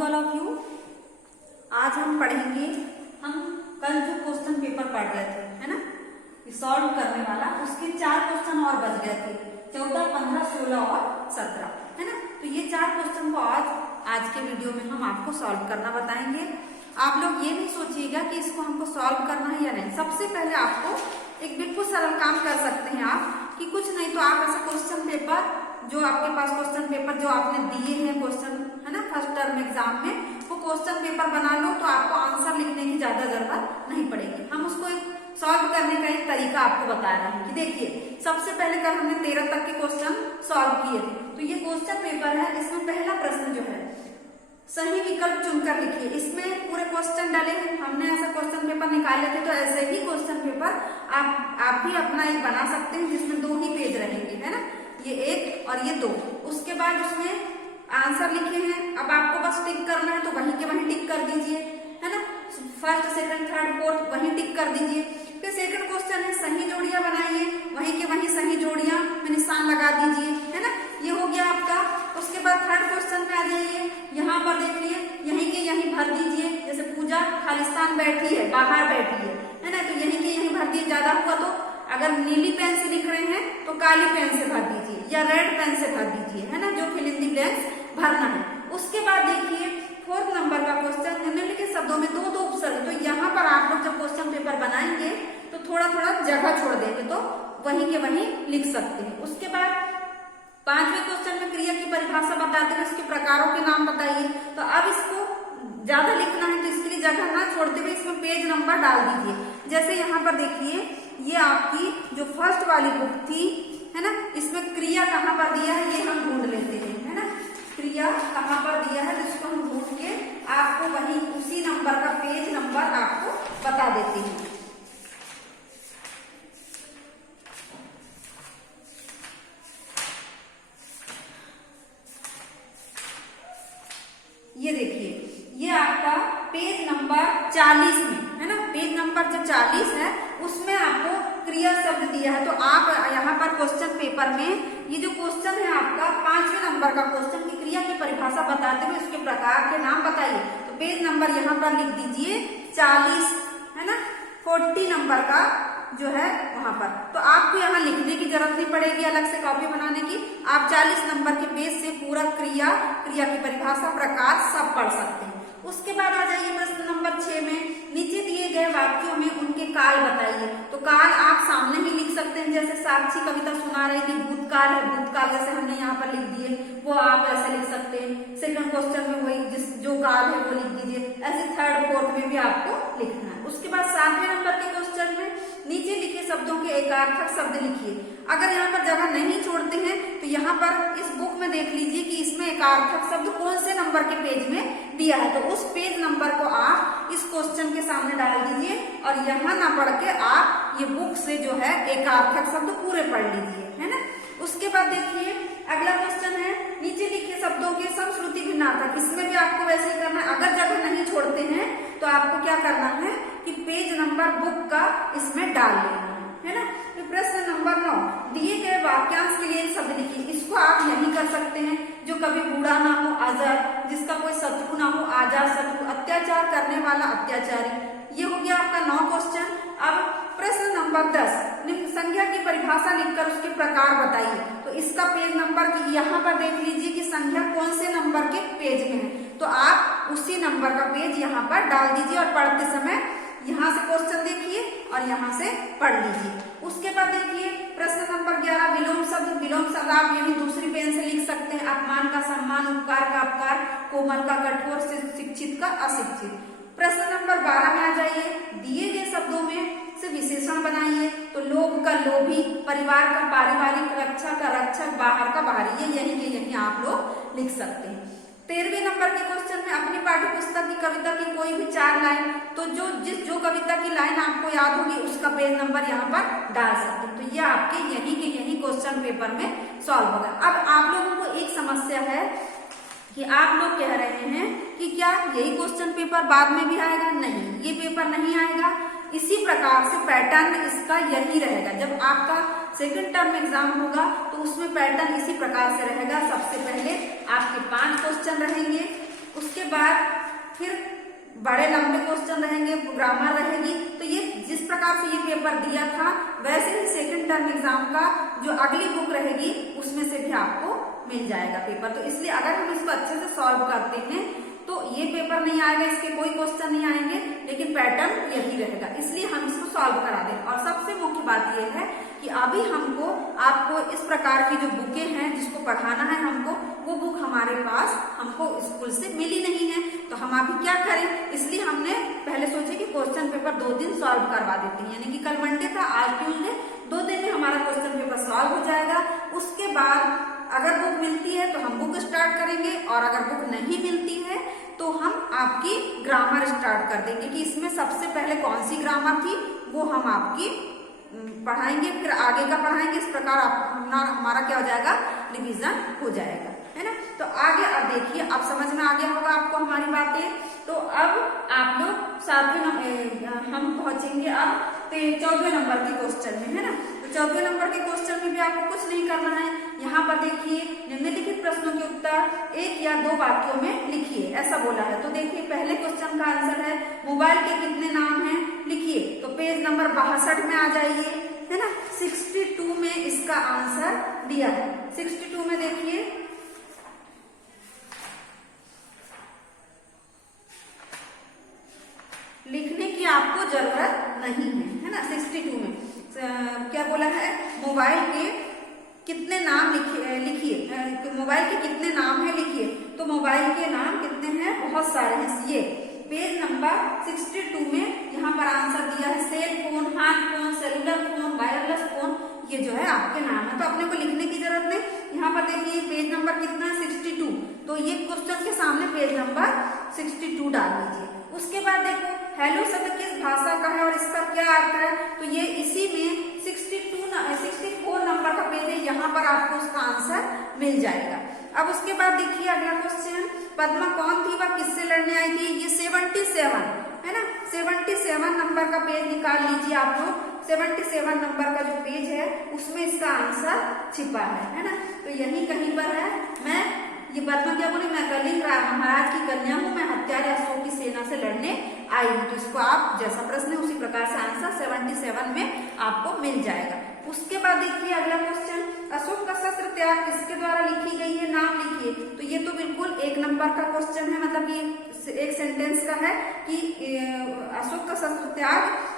Morning all of you. आज हम पढ़ेंगे, हम कल जो क्वेश्चन पेपर पढ़ रहे थे, है ना, सॉल्व करने वाला, उसके 4 क्वेश्चन और बच गए थे, 14, 15, 16 और 17, है ना। तो ये 4 क्वेश्चन को आज के वीडियो में हम आपको सॉल्व करना बताएंगे। आप लोग ये नहीं सोचिएगा कि इसको हमको सॉल्व करना है या नहीं। सबसे पहले आपको एक बिल्कुल सरल काम कर सकते हैं आप, कि कुछ नहीं तो आप ऐसा क्वेश्चन पेपर, जो आपके पास क्वेश्चन पेपर जो आपने दिए हैं क्वेश्चन, है ना, फर्स्ट टर्म एग्जाम में, वो क्वेश्चन पेपर बना लो तो आपको आंसर लिखने की ज्यादा जरूरत नहीं पड़ेगी। हम उसको एक सॉल्व करने का एक तरीका आपको बता रहे हैं कि देखिए, सबसे पहले कल हमने 13 तक के क्वेश्चन सॉल्व किए थे। तो ये क्वेश्चन पेपर है, इसमें पहला प्रश्न जो है, सही विकल्प चुनकर लिखिए। इसमें पूरे क्वेश्चन डाले हैं, हमने ऐसा क्वेश्चन पेपर निकाले थे, तो ऐसे ही क्वेश्चन पेपर आप भी अपना एक बना सकते हैं, जिसमें 2 ही पेज रहेंगे, है ना, ये 1 और ये 2। उसके बाद उसमें आंसर लिखे हैं, अब आपको बस टिक करना है, तो वहीं के वहीं टिक कर दीजिए, है ना। फर्स्ट, सेकंड, थर्ड, फोर्थ वहीं टिक कर दीजिए। फिर सेकंड क्वेश्चन है, सही जोड़ियां बनाइए, वहीं के वहीं सही जोड़ियां में निशान लगा दीजिए, है ना, ये हो गया आपका। उसके बाद थर्ड क्वेश्चन में आ जाइए, यहाँ पर देखिए, यहीं के यहीं भर दीजिए। जैसे पूजा खालिस्तान बैठी है, बाहर बैठी है ना, तो यहीं के यहीं भर दिए। ज्यादा हुआ तो अगर नीली पेन से लिख रहे हैं तो काली पेन से भर दीजिए, या रेड पेन से भर दीजिए, है ना, जो फिल इन द ब्लैंक्स भरना है। उसके बाद देखिए 4th नंबर का क्वेश्चन, निम्नलिखित शब्दों में 2-2 उपसर्ग। तो यहाँ पर आप लोग जब क्वेश्चन पेपर बनाएंगे तो थोड़ा थोड़ा जगह छोड़ देंगे, तो वहीं के वहीं लिख सकते हैं। उसके बाद 5वें क्वेश्चन में क्रिया की परिभाषा बताते हुए इसके प्रकारों के नाम बताइए। तो अब इसको ज्यादा लिखना है, तो इसके लिए जगह ना छोड़ते हुए इसमें पेज नंबर डाल दीजिए। जैसे यहाँ पर देखिए, ये आपकी जो फर्स्ट वाली बुक थी, है ना, इसमें क्रिया कहाँ पर दिया है ये हम ढूंढ लेते हैं, है ना, क्रिया कहाँ पर दिया है, जिसको हम ढूंढ के आपको वही उसी नंबर का पेज नंबर आपको बता देते हैं। ये देखिए, ये आपका पेज नंबर 40 में, है ना, पेज नंबर जो 40 है उसमें आपको क्रिया शब्द दिया है। तो आप यहाँ पर क्वेश्चन पेपर में ये जो क्वेश्चन है आपका 5वें नंबर का क्वेश्चन की क्रिया की परिभाषा बताते हुए उसके प्रकार के नाम बताइए। तो पेज नंबर यहाँ पर लिख दीजिए 40, है ना, 40 नंबर का जो है वहां पर। तो आपको यहाँ लिखने की जरूरत नहीं पड़ेगी अलग से कॉपी बनाने की, आप 40 नंबर के पेज से पूरा क्रिया की परिभाषा प्रकार सब पढ़ सकते हैं। उसके बाद आ जाइए प्रश्न नंबर 6 में, नीचे दिए गए वाक्यों में उनके काल बताइए। तो काल आप सामने ही लिख सकते हैं, जैसे साक्षी कविता सुना रही कि भूतकाल है, भूतकाल जैसे हमने यहाँ पर लिख दिए, वो आप ऐसे लिख सकते हैं। सेकंड क्वेश्चन में वही जो काल है वो लिख दीजिए। ऐसे थर्ड, फोर्थ में भी आपको लिखना है। उसके बाद 7वें नंबर के क्वेश्चन में नीचे लिखे शब्दों के एकार्थक शब्द लिखिए। अगर यहाँ पर जगह नहीं छोड़ते हैं तो यहाँ पर इस बुक में देख लीजिए कि इसमें एकार्थक शब्द कौन से नंबर के पेज में दिया है, तो उस पेज नंबर को आप इस क्वेश्चन के सामने डाल दीजिए और यहाँ ना पढ़ के आप ये बुक से जो है एकार्थक शब्द पूरे पढ़ लीजिए, है ना। उसके बाद देखिए अगला क्वेश्चन है, नीचे लिखे शब्दों के समश्रुति भिन्नार्थक। इसमें भी आपको वैसे ही करना है। अगर जगह नहीं छोड़ते हैं तो आपको क्या करना है कि पेज नंबर बुक का इसमें डाल लेना है ना। तो प्रश्न नंबर 9, दिए गए वाक्यांश के लिए एक शब्द लिखिए। इसको आप यही कर सकते हैं, जो कभी बूढ़ा ना हो आजाद, जिसका कोई शत्रु ना हो आजाद शत्रु, अत्याचार करने वाला अत्याचारी। ये हो गया आपका 9 क्वेश्चन। अब प्रश्न नंबर 10, निम्न संख्या की परिभाषा लिखकर उसके प्रकार बताइए। तो इसका पेज नंबर की यहाँ पर देख लीजिए कि संख्या कौन से नंबर के पेज में है, तो आप उसी नंबर का पेज यहाँ पर डाल दीजिए और पढ़ते समय यहाँ से क्वेश्चन देखिए और यहाँ से पढ़ लीजिए। उसके बाद देखिए प्रश्न नंबर 11, विलोम शब्द। विलोम शब्द आप यही दूसरी पेन से लिख सकते हैं। अपमान का सम्मान, उपकार का अपकार, कोमल का कठोर, शिक्षित का अशिक्षित। प्रश्न नंबर 12 में आ जाइए, दिए गए शब्दों में से विशेषण बनाइए। तो लोभ का लोभी, परिवार का पारिवारिक, रक्षा का रक्षक, बाहर का बाहरी, ये यही के यही आप लोग लिख सकते हैं। 13वें नंबर के क्वेश्चन में अपनी पाठ्यपुस्तक की कविता की कोई भी 4 लाइन, तो जो कविता की लाइन आपको याद होगी उसका पेज नंबर यहाँ पर डाल सकते हैं। तो ये आपके यही के यही क्वेश्चन पेपर में सॉल्व होगा। अब आप लोगों को एक समस्या है कि आप लोग कह रहे हैं कि क्या यही क्वेश्चन पेपर बाद में भी आएगा? नहीं, ये पेपर नहीं आएगा। इसी प्रकार से पैटर्न इसका यही रहेगा। जब आपका सेकंड टर्म एग्जाम होगा तो उसमें पैटर्न इसी प्रकार से रहेगा। सबसे पहले आपके 5 क्वेश्चन रहेंगे, उसके बाद फिर बड़े लंबे क्वेश्चन रहेंगे, ग्रामर रहेगी। तो ये जिस प्रकार से ये पेपर दिया था वैसे ही सेकंड टर्म एग्जाम का जो अगली बुक रहेगी उसमें से भी आपको मिल जाएगा पेपर। तो इसलिए अगर हम इसको अच्छे से सॉल्व करते हैं तो ये पेपर नहीं आएगा, इसके कोई क्वेश्चन नहीं आएंगे, लेकिन पैटर्न यही रहेगा। इसलिए हम इसको सॉल्व करा दें। और सबसे मुख्य बात यह है कि अभी हमको आपको इस प्रकार की जो बुकें हैं जिसको पढ़ाना है हमको, वो बुक हमारे पास हमको स्कूल से मिली नहीं है। तो हम अभी क्या करें, इसलिए हमने पहले सोचे कि क्वेश्चन पेपर 2 दिन सॉल्व करवा देते हैं, यानी कि कल मंडे था, आज ट्यूसडे, 2 दिन में हमारा क्वेश्चन पेपर सॉल्व हो जाएगा। उसके बाद अगर बुक मिलती है तो हम बुक स्टार्ट करेंगे, और अगर बुक नहीं मिलती है तो हम आपकी ग्रामर स्टार्ट कर देंगे कि इसमें सबसे पहले कौन सी ग्रामर थी वो हम आपकी पढ़ाएंगे, फिर आगे का पढ़ाएंगे। इस प्रकार हमारा क्या हो जाएगा, रिवीजन हो जाएगा, है ना। तो आगे अब देखिए, अब समझ में आ गया होगा आपको हमारी बातें। तो अब आप लोग 7वें नंबर हम पहुंचेंगे अब 14वें नंबर के क्वेश्चन में, है ना। तो 14वें नंबर के क्वेश्चन में भी आपको कुछ नहीं करना है। यहाँ पर देखिए, निम्नलिखित प्रश्नों के उत्तर 1 या 2 वाक्यों में लिखिए, ऐसा बोला है। तो देखिए पहले क्वेश्चन का आंसर है मोबाइल के कितने नाम हैं लिखिए। तो पेज नंबर 62 में आ जाइए, है ना। 62 में इसका आंसर दिया है। 62 में देखिए, लिखने की आपको जरूरत नहीं है ना। 62 में क्या बोला है, मोबाइल के कितने नाम लिखिए, मोबाइल के कितने नाम है लिखिए। तो मोबाइल के नाम कितने हैं, बहुत सारे हैं। ये पेज नंबर 62 में यहाँ पर आंसर दिया है सेल फोन, हाथ phone, cellular phone, wireless phone, ये जो है आपके नाम है। तो अपने को लिखने की जरूरत नहीं। यहाँ पर देखिए पेज नंबर कितना है, 62। तो ये क्वेश्चन के सामने पेज नंबर 62 डाल दीजिए। उसके बाद देखो हेलो शब्द किस भाषा का है और इसका क्या अर्थ है। तो ये इसी में 64 नंबर का पेज है, यहाँ पर आपको उसका आंसर मिल जाएगा। अब उसके बाद देखिए अगला क्वेश्चन, पद्मा कौन थी वह किससे लड़ने आई थी। ये 77 है ना। 77 नंबर का पेज निकाल लीजिए आप लोग। 77 नंबर का जो पेज है उसमें इसका आंसर छिपा है ना। तो यही कहीं पर है। मैं ये पद्मा क्या बोली, मैं कलिंग महाराज की कन्या हूँ, मैं हत्यारे अशोक की सेना से लड़ने आई हूँ। तो इसको आप जैसा प्रश्न है उसी प्रकार से आंसर 77 में आपको मिल जाएगा। उसके बाद देखिए अगला क्वेश्चन, अशोक का शस्त्र त्याग किसके द्वारा लिखी गई है, नाम लिखिए। तो ये तो बिल्कुल 1 नंबर का क्वेश्चन है, मतलब ये एक सेंटेंस का है कि अशोक का शस्त्र त्याग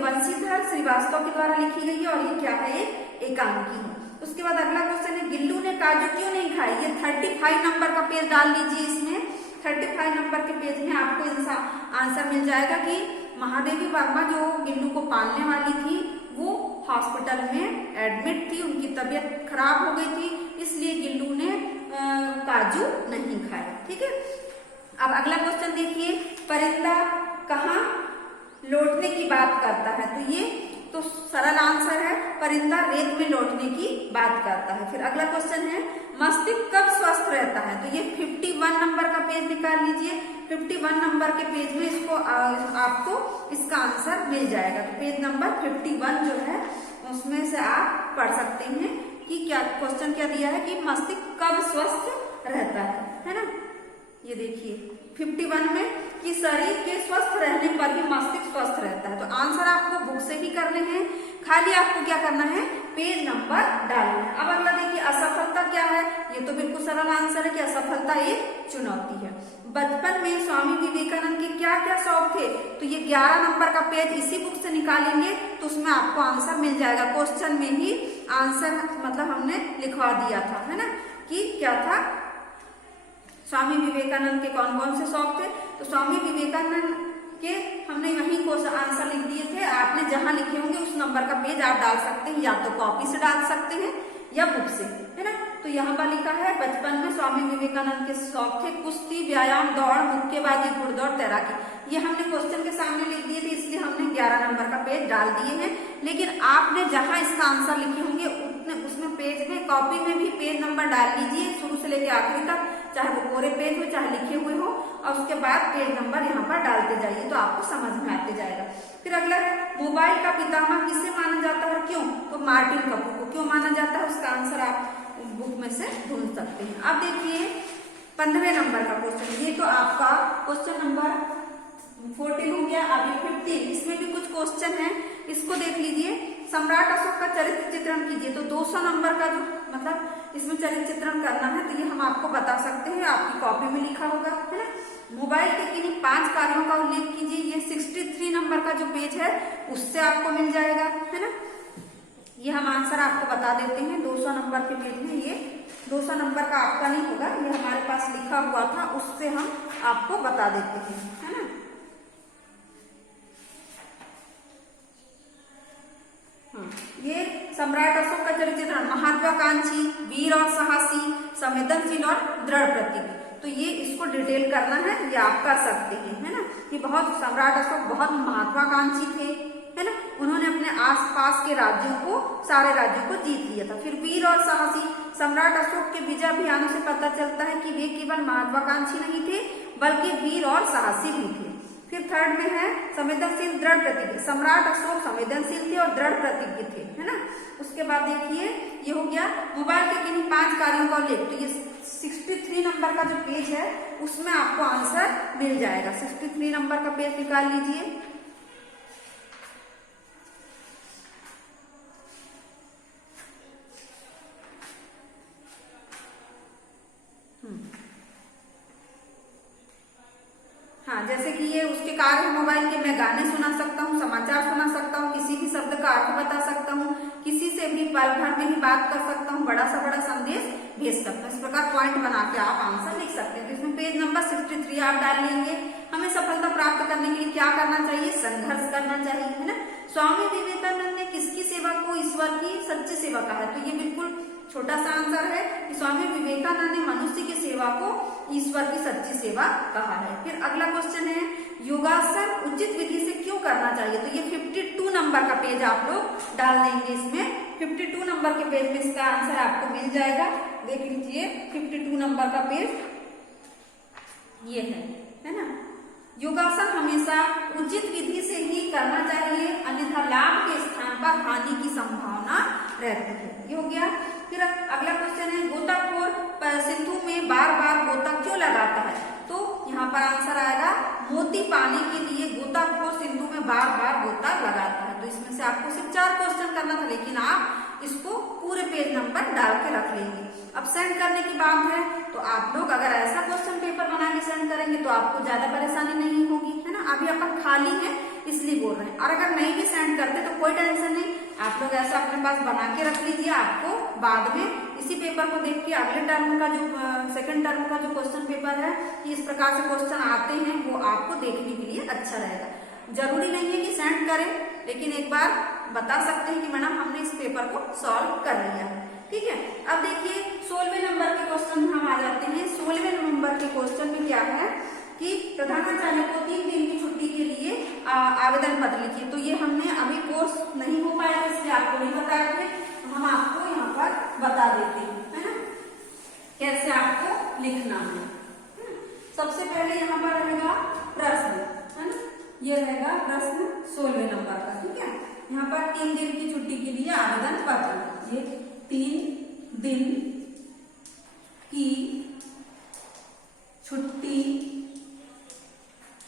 वंशीधर श्रीवास्तव के द्वारा लिखी गई है, और ये क्या है, एकांकी है। उसके बाद अगला क्वेश्चन है, गिल्लू ने काजू क्यों नहीं खाई। ये 35 नंबर का पेज डाल लीजिए। इसमें 35 नंबर के पेज में आपको इसका आंसर मिल जाएगा कि महादेवी वर्मा जो गिल्लू को पालने वाली थी वो हॉस्पिटल में एडमिट थी, उनकी तबीयत खराब हो गई थी, इसलिए गिल्लू ने काजू नहीं खाया। ठीक है। अब अगला क्वेश्चन देखिए, परिंदा कहाँ लौटने की बात करता है। तो ये तो सरल आंसर है, परिंदा रेत में लौटने की बात करता है। फिर अगला क्वेश्चन है, मस्तिष्क कब स्वस्थ रहता है। तो ये 51 नंबर का पेज निकाल लीजिए। 51 नंबर के पेज में इसको आपको इसका आंसर मिल जाएगा। तो पेज नंबर 51 जो है उसमें से आप पढ़ सकते हैं कि क्या क्वेश्चन क्या दिया है कि मस्तिष्क कब स्वस्थ रहता है ना। ये देखिए 51 में कि शरीर के स्वस्थ रहने पर भी मस्तिष्क स्वस्थ रहता है। तो आंसर आपको बुक से ही करने हैं, खाली आपको क्या करना है, पेज नंबर डालना है। अब अगला देखिए, असफलता क्या है। ये तो बिल्कुल सरल आंसर है कि असफलता एक चुनौती है। बचपन में स्वामी विवेकानंद के क्या क्या शौक थे। तो ये 11 नंबर का पेज इसी बुक से निकालेंगे तो उसमें आपको आंसर मिल जाएगा। क्वेश्चन में ही आंसर मतलब हमने लिखवा दिया था, है ना, कि क्या था, स्वामी विवेकानंद के कौन कौन से शौक थे। तो स्वामी विवेकानंद के हमने वहीं को आंसर लिख दिए थे। आपने जहां लिखे होंगे उस नंबर का पेज आप डाल सकते हैं, या तो कॉपी से डाल सकते हैं या बुक से, है ना। तो यहाँ पर लिखा है, बचपन में स्वामी विवेकानंद के शौक थे कुश्ती, व्यायाम, दौड़, मुक्केबाजी, घुड़दौड़, तैराकी। ये हमने क्वेश्चन के सामने लिख दिए थे, इसलिए हमने 11 नंबर का पेज डाल दिए हैं। लेकिन आपने जहां इसका आंसर लिखे होंगे उसमें पेज में, कॉपी में भी पेज नंबर डाल लीजिए शुरू से लेकर आखिरी तक, चाहे वो पूरे पेज हो चाहे लिखे हुए हो, और उसके बाद पेज नंबर यहाँ पर डालते जाइए तो आपको समझ में आते जाएगा। फिर अगला है, मोबाइल का पितामह किसे माना जाता है और क्यों। तो मार्टिन कपूर को क्यों माना जाता है, उसका आंसर आप बुक में से ढूंढ सकते हैं। अब देखिए 15वें नंबर का क्वेश्चन। ये तो आपका क्वेश्चन नंबर 14 हो गया। अभी 15, इसमें भी कुछ क्वेश्चन है, इसको देख लीजिए। सम्राट अशोक का चरित्र चित्रण कीजिए। तो 200 नंबर का जो मतलब इसमें चरित्र चित्रण करना है, तो ये हम आपको बता सकते हैं, आपकी कॉपी में लिखा होगा, है ना। मोबाइल के किन्हीं 5 कार्यों का उल्लेख कीजिए। ये 63 नंबर का जो पेज है उससे आपको मिल जाएगा, है ना। ये हम आंसर आपको बता देते हैं। 200 नंबर के पेज में, ये 200 नंबर का आपका नहीं होगा, ये हमारे पास लिखा हुआ था, उससे हम आपको बता देते हैं, है ना। ये सम्राट अशोक का चरित्र चित्रण, महत्वाकांक्षी, वीर और साहसी, संवेदनशील और दृढ़ प्रतिज्ञ। तो ये इसको डिटेल करना है, ये आप कर सकते हैं, है ना। ये बहुत, सम्राट अशोक बहुत महत्वाकांक्षी थे, है ना। उन्होंने अपने आसपास के राज्यों को, सारे राज्यों को जीत लिया था। फिर वीर और साहसी, सम्राट अशोक के विजय अभियानों से पता चलता है कि वे केवल महत्वाकांक्षी नहीं थे बल्कि वीर और साहसी भी थे। फिर थर्ड में है संवेदनशील, दृढ़ प्रतिज्ञ। सम्राट अशोक संवेदनशील थे और दृढ़ प्रतिज्ञ थे, है ना। उसके बाद देखिए, ये हो गया मोबाइल के किन्हीं 5 कार्यों का उल्लेख। तो ये 63 नंबर का जो पेज है उसमें आपको आंसर मिल जाएगा। 63 नंबर का पेज निकाल लीजिए। हाँ, जैसे कि ये उसके कार्य है मोबाइल के, मैं गाने सुना सकता हूँ, समाचार सुना सकता हूँ, किसी भी शब्द का अर्थ बता सकता हूँ, किसी से भी पल भर में ही बात कर सकता हूँ, बड़ा सा बड़ा संदेश भेज सकता हूँ। इस प्रकार पॉइंट बना के आप आंसर लिख सकते हैं। तो इसमें पेज नंबर 63 आप डाल लेंगे। हमें सफलता प्राप्त करने के लिए क्या करना चाहिए? संघर्ष करना चाहिए, है ना। स्वामी विवेकानंद ने किसकी सेवा को ईश्वर की सच्ची सेवा कहा है? तो ये बिल्कुल छोटा सा आंसर है कि स्वामी विवेकानंद ने मनुष्य की सेवा को ईश्वर की सच्ची सेवा कहा है। फिर अगला क्वेश्चन है, योगासन उचित विधि से क्यों करना चाहिए? तो ये 52 नंबर का पेज आप लोग डाल देंगे। इसमें 52 नंबर के पेज में इसका आंसर आपको मिल जाएगा। देख लीजिए 52 नंबर का पेज ये है ना। योगासन हमेशा उचित विधि से ही करना चाहिए, अन्यथा लाभ के स्थान पर हानि की संभावना रहती है। ये हो गया। फिर अगला क्वेश्चन है, गोताखोर सिंधु में बार बार गोता क्यों लगाता है? तो यहाँ पर आंसर आएगा, मोती पाने के लिए गोताखोर सिंधु में बार बार गोता लगाता है। तो इसमें से आपको सिर्फ 4 क्वेश्चन करना था, लेकिन आप इसको पूरे पेज नंबर डाल के रख लेंगे। अब सेंड करने की बात है, तो आप लोग अगर ऐसा क्वेश्चन पेपर बना के सेंड करेंगे तो आपको ज्यादा परेशानी नहीं होगी, है ना। अभी अपन खाली है इसलिए बोल रहे हैं। और अगर नहीं भी सेंड करते तो कोई टेंशन नहीं, आप लोग ऐसा अपने पास बना के रख लीजिए। आपको बाद में इसी पेपर को देख के अगले टर्म का जो सेकंड टर्म का जो क्वेश्चन पेपर है कि इस प्रकार से क्वेश्चन आते हैं, वो आपको देखने के लिए अच्छा रहेगा। जरूरी नहीं है कि सेंड करें, लेकिन एक बार बता सकते हैं कि मैडम हमने इस पेपर को सॉल्व कर लिया है, ठीक है। अब देखिए 16वें नंबर के क्वेश्चन में हम आ जाते हैं। 16वें नंबर के क्वेश्चन में क्या है कि प्रधानाचार्य को 3 दिन की छुट्टी के लिए आवेदन पत्र लिखिए। तो ये हमने अभी कोर्स नहीं हो पाया, इसलिए आपको नहीं बताया थे, तो हम आपको यहाँ पर बता देते हैं, है ना, कैसे आपको लिखना है। सबसे पहले यहाँ पर रहेगा प्रश्न, है ना। ये रहेगा प्रश्न 16वें नंबर का, ठीक है। यहाँ पर 3 दिन की छुट्टी के लिए आवेदन पत्र, ये 3 दिन की छुट्टी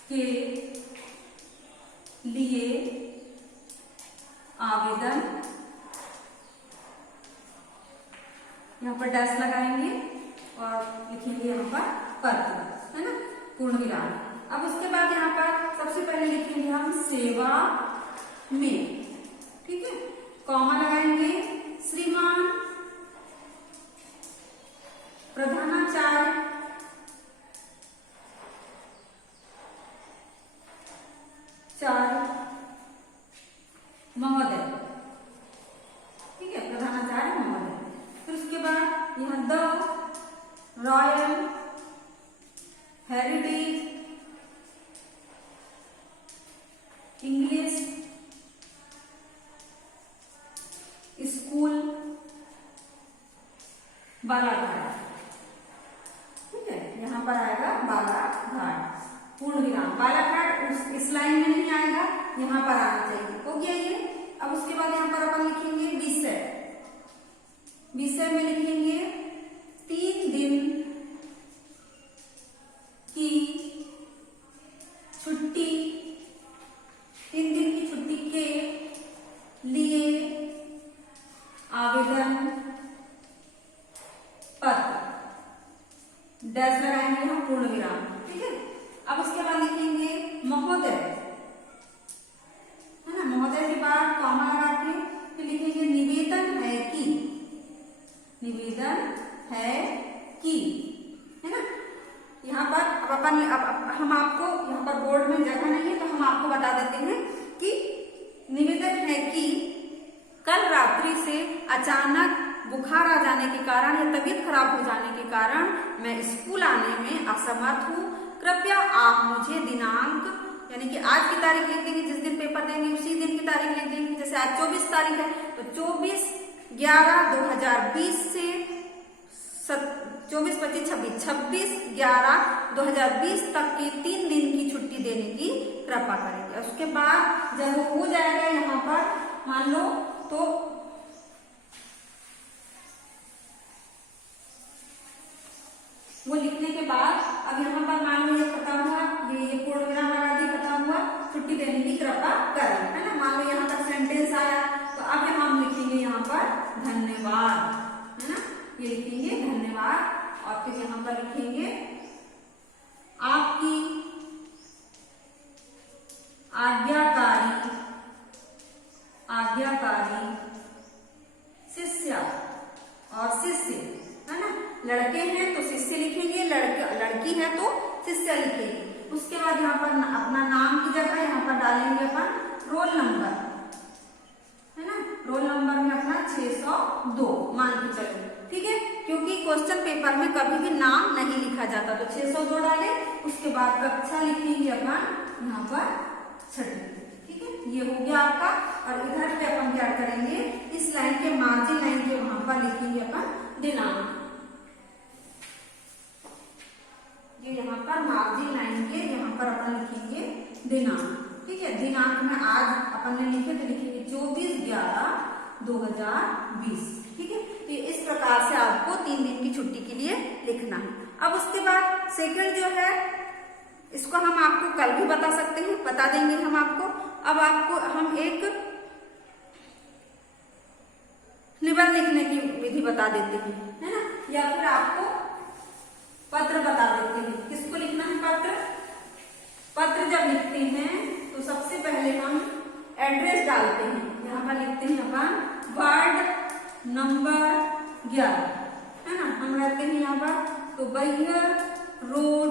के लिए आवेदन, यहाँ पर डैश लगाएंगे और लिखेंगे यहाँ पर पत्र, है ना, पूर्ण विराम। अब उसके बाद यहाँ पर सबसे पहले लिखेंगे हम सेवा में, ठीक है, कॉमा लगाएंगे, श्रीमान प्रधानाचार्य महोदय, ठीक है, प्रधानाचार्य महोदय। फिर उसके बाद यहाँ the royal heritage English school Balaghat, ठीक है, यहाँ पर आएगा बालाघाट, पूर्ण विराम। बालाघाट इस लाइन में नहीं आएगा, यहाँ पर आना चाहिए, हो गया ये। अब उसके बाद यहाँ पर अपन लिखेंगे विषय, विषय में लिखेंगे 3 दिन डैश लगाएंगे हम पूर्ण विराम, ठीक है। अब उसके बाद लिखेंगे महोदय, है ना, महोदय के बाद कॉमा लगा के फिर लिखेंगे निवेदन है कि, निवेदन है कि, है ना। यहाँ पर अब हम आपको यहाँ पर बोर्ड में जगह नहीं है तो हम आपको बता देते हैं कि निवेदन है कि कल रात्रि से अचानक बुखार आ जाने के कारण या तबीयत खराब हो जाने के कारण मैं स्कूल आने में असमर्थ हूँ। कृपया आप मुझे दिनांक, यानी कि आज की तारीख लिख देंगे, जिस दिन पेपर देंगे उसी दिन की तारीख लिख देंगे। जैसे आज 24 तारीख है तो 24/11/2020 से 24, 25, 26, 26/11/2020 तक की 3 दिन की छुट्टी देने की कृपा करेंगे। उसके बाद जब वो हो जाएगा यहाँ पर मान लो तो वो लिखने के बाद अब यहाँ पर मान लो ये खत्म हुआ, ये पूर्ण विराम लगा दिया, खत्म हुआ, छुट्टी देने की कृपा करें, है ना। मान लो यहाँ तक सेंटेंस आया तो अब हम लिखेंगे यहाँ पर धन्यवाद, है ना, ये लिखेंगे धन्यवाद। और फिर यहाँ पर लिखेंगे आपकी आज्ञाकारी शिष्या और शिष्य, है ना। लड़के हैं तो शिष्य लिखेंगे, लड़की है तो शिष्या लिखेंगे। उसके बाद यहाँ पर अपना नाम की जगह यहाँ पर डालेंगे अपन रोल नंबर, है ना। रोल नंबर में अपना 602 मान के चलो, ठीक है, क्योंकि क्वेश्चन पेपर में कभी भी नाम नहीं लिखा जाता तो 602 डाले। उसके बाद कक्षा लिखेंगे अपन यहाँ पर 6ठी, ठीक है, ये हो गया आपका। और इधर पे अपन क्या करेंगे, इस लाइन के मार्जिन लाइन के वहां पर लिखेंगे अपन दिनांक, ये यहाँ पर मार्जिन लाइन के यहाँ पर अपन लिखेंगे दिनांक, ठीक है। दिनांक में आज अपन ने लिखे तो लिखेंगे 24/11/2020, ठीक है। तो इस प्रकार से आपको 3 दिन की छुट्टी के लिए लिखना है। अब उसके बाद सेकंड जो है इसको हम आपको कल भी बता सकते हैं, बता देंगे हम आपको। अब आपको हम एक निबंध लिखने की विधि बता देते हैं, है ना, या फिर आपको पत्र बता देते हैं। किसको लिखना है पत्र? पत्र जब लिखते हैं तो सबसे पहले हम एड्रेस डालते हैं। यहाँ पर लिखते हैं अपन वार्ड नंबर 11, है ना, हम रहते हैं यहाँ पर तो बैहर रोड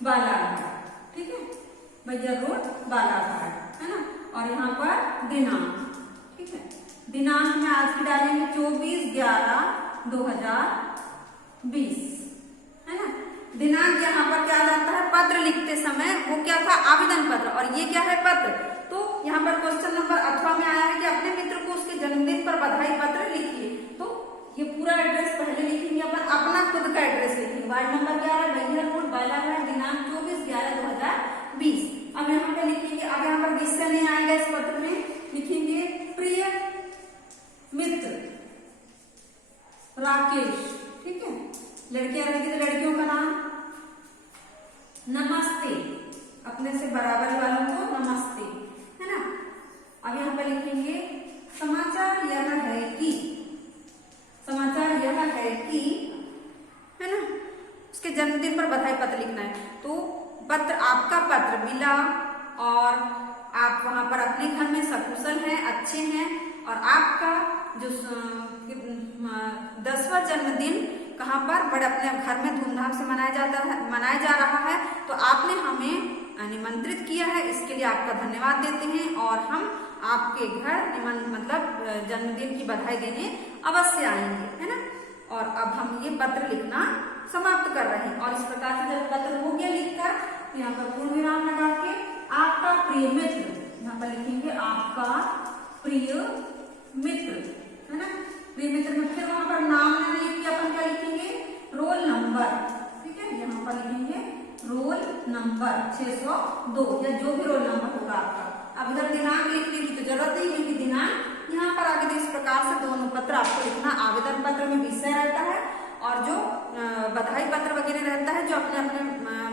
बालाघाट, ठीक है, बैहर रोड बालाघाट, है ना। और यहाँ पर दिनांक, ठीक है, दिनांक में आज की डालेंगे 24/11/2020, है ना। दिनांक यहाँ पर क्या जाता है, पत्र लिखते समय वो क्या था, आवेदन पत्र, और ये क्या है पत्र। तो यहाँ पर क्वेश्चन नंबर अथवा में आया है कि अपने मित्र को उसके जन्मदिन पर बधाई पत्र लिखिए। तो ये पूरा एड्रेस पहले लिखेंगे अपन, अपना खुद का एड्रेस लिखेंगे, ward number 11 Baihar road Balaghat, दिनांक 24/11/2020। अब यहाँ पे लिखेंगे, अब यहाँ पर विषय नहीं आएगा इस पत्र में, लिखेंगे प्रिय मित्र राकेश, ठीक है, लड़कियां रहेगी तो लड़कियों का नाम, नमस्ते, अपने से बराबर वालों को नमस्ते, है ना। अब यहाँ पर लिखेंगे समाचार यह है कि, समाचार यह है कि, है ना, उसके जन्मदिन पर बधाई पत्र लिखना है। तो पत्र, आपका पत्र मिला और आप वहां पर अपने घर में सकुशल हैं, अच्छे हैं, और आपका जो 10वां जन्मदिन कहाँ पर, बड़े अपने घर में धूमधाम से मनाया जा रहा है, तो आपने हमें निमंत्रित किया है, इसके लिए आपका धन्यवाद देते हैं और हम आपके घर मतलब जन्मदिन की बधाई देने अवश्य आएंगे, है ना। और अब हम ये पत्र लिखना समाप्त कर रहे हैं। और इस प्रकार से जब पत्र हो गया लिखकर, यहाँ पर पूर्ण विराम लगा के आपका प्रिय मित्र, यहाँ पर लिखेंगे आपका प्रिय मित्र, है ना। प्रिय मित्र में फिर वहां पर नाम नहीं लिख के अपन क्या लिखेंगे, रोल नंबर, ठीक है, यहाँ पर लिखेंगे रोल नंबर 602 या जो भी रोल नंबर होगा आपका। अब इधर दिनांक लिखने की तो जरूरत नहीं, क्योंकि दिनांक यहाँ पर आगे इस प्रकार से दोनों पत्र आपको लिखना। आवेदन पत्र में विषय रहता है और जो बधाई पत्र वगैरह रहता है जो अपने अपने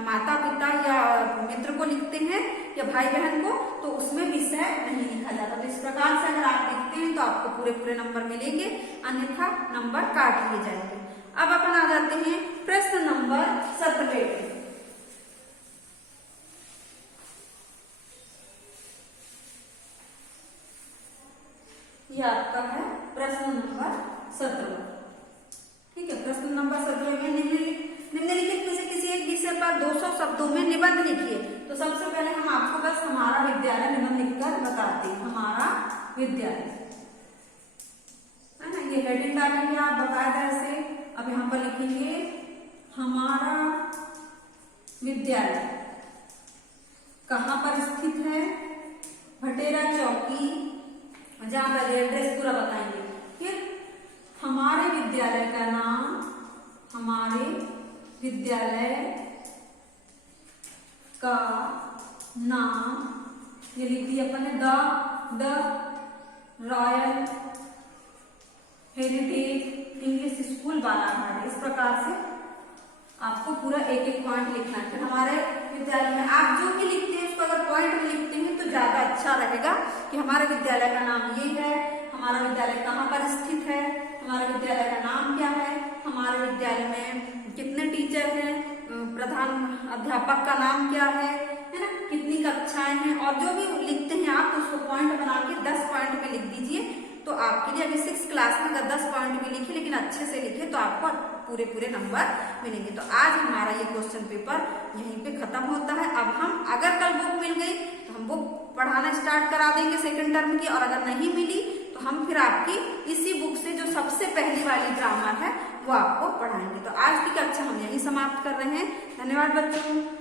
माता पिता या मित्र को लिखते हैं या भाई बहन को, तो उसमें विषय नहीं लिखा जाता। तो इस प्रकार से अगर आप लिखते हैं तो आपको पूरे नंबर मिलेंगे, अन्यथा नंबर काट लिए जाएंगे। अब अपन आ जाते हैं प्रश्न नंबर नंबर 17। ये आपका है प्रश्न नंबर 17। ठीक है, प्रश्न नंबर 17 में निम्नलिखित में से किसी एक विषय पर 200 शब्दों में निबंध लिखिए। तो सबसे पहले हम आपको बस हमारा विद्यालय निबंध लिखकर बताते हैं। हमारा विद्यालय है ना, ये हेडिंग डालेंगे आप बकायदा ऐसे। अब यहाँ पर लिखेंगे हमारा विद्यालय कहाँ पर स्थित है, भटेरा चौकी, जहाँ पर एड्रेस पूरा बताएंगे। फिर हमारे विद्यालय का नाम, हमारे विद्यालय का नाम ये लिख दिया अपन ने, the royal heritage English school Balaghat. इस प्रकार से आपको पूरा एक एक पॉइंट लिखना है। हमारे विद्यालय में आप जो भी लिखते हैं उसको अगर पॉइंट में लिखते हैं तो ज्यादा अच्छा रहेगा कि हमारे विद्यालय का नाम ये है, हमारा विद्यालय कहाँ पर स्थित है, हमारे विद्यालय का नाम क्या है, हमारे विद्यालय में कितने टीचर हैं, प्रधान अध्यापक का नाम क्या है ना, कितनी कक्षाएं हैं। और जो भी लिखते हैं आप उसको पॉइंट बना के 10 पॉइंट में लिख दीजिए। तो आपके लिए अभी 6 क्लास में अगर 10 पॉइंट भी लिखे लेकिन अच्छे से लिखे तो आपको पूरे नंबर मिलेंगे। तो आज हमारा ये क्वेश्चन पेपर यहीं पे खत्म होता है। अब हम अगर कल बुक मिल गई तो हम बुक पढ़ाना स्टार्ट करा देंगे सेकंड टर्म की, और अगर नहीं मिली तो हम फिर आपकी इसी बुक से जो सबसे पहली वाली ग्रामर है वो आपको पढ़ाएंगे। तो आज की कक्षा हम यही समाप्त कर रहे हैं। धन्यवाद बच्चों।